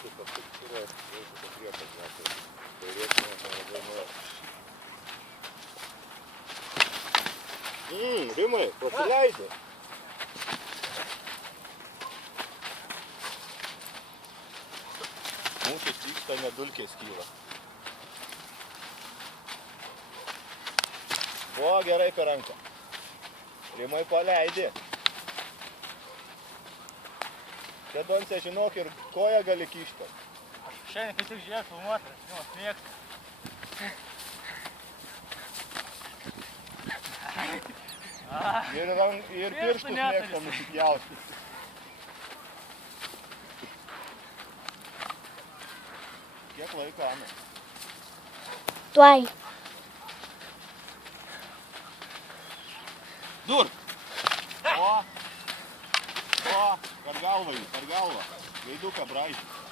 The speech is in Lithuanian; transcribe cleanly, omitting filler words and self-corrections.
Mūsų paskutūros reikia priekas metai. Tai reikia labai nuolat. Rimai, pasileidai. Mūsų vyksta nedulkės kyla. Buvo gerai per ranką. Rimai paleidi. Čia Donce, žinok, ir koją gali kišti. Aš šiandien kai tik žiūrėk filmuoti, žinot, mėgstu. Ir pirštus mėgsta nusipjauti. Kiek laiko, Ana? Tuoj. Dur! O, per galvą, Veiduką braižyti.